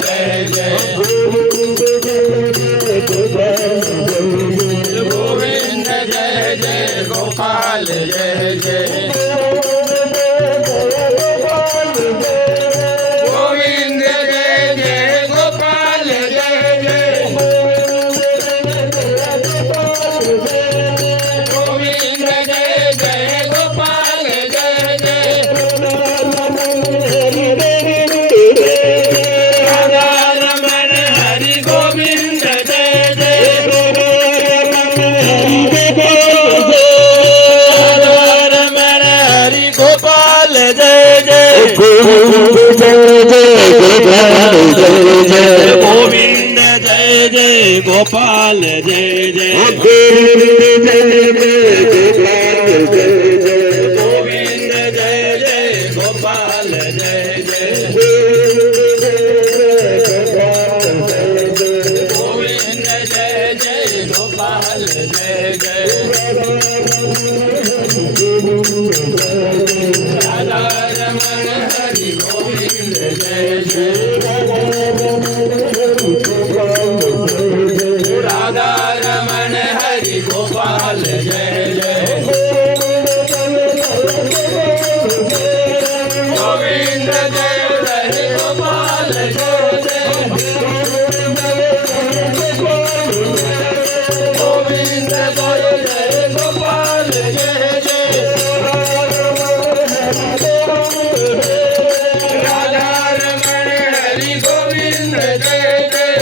जय जय गोविंद जय जय गोपाल जय जय गोविंद जय जय गोपाल जय जय गोविंद जय जय गोपाल जय जय राधा रमण हरि गोविंद जय जय राधा रमण हरि गोपाल जय जय गोविंद जय जय गोपाल जय जय गोविंद जय जय गोपाल जय जय गोविंद जय जय गोपाल जय जय राधा रमण हरि गोविंद जय जय राधा रमण हरि गोपाल जय जय गोविंद जय हरि गोपाल जय जय गोविंद जय जय गोपाल जय जय राधा रमण हरि गोविंद जय जय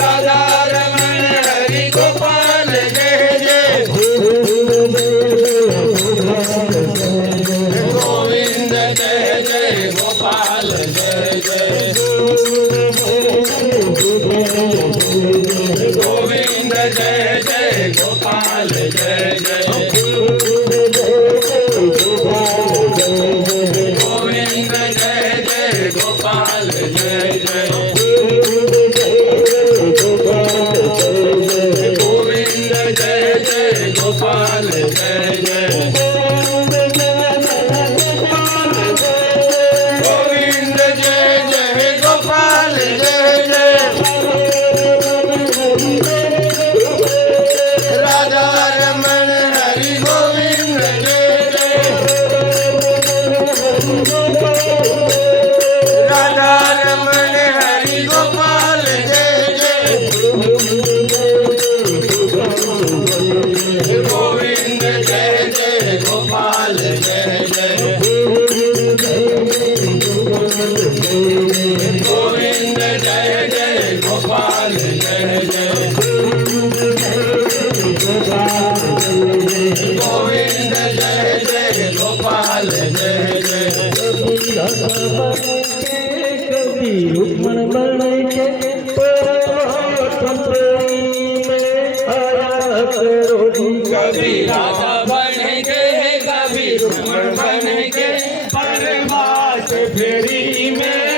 राधा रमण हरि गोपाल जय जय गोविंद जय जय गोपाल जय जय गोविंद जय जय गोपाल जय जय गोविंद जय जय गोपाल जय जय गोविंद जय जय गोपाल जय जय गोविंद जय जय गोपाल जय जय राधा रमण हरि गोविंद जय जय राधा रमण हरि गोपाल जय जय गोविंद जय जय गोपाल जय जय गोविंद जय जय गोपाल जय जय गोविंद जय जय गोपाल जय जय रुक्मण बन के कभी राधा बन के कभी रुक्मण बन के परवास फेरी में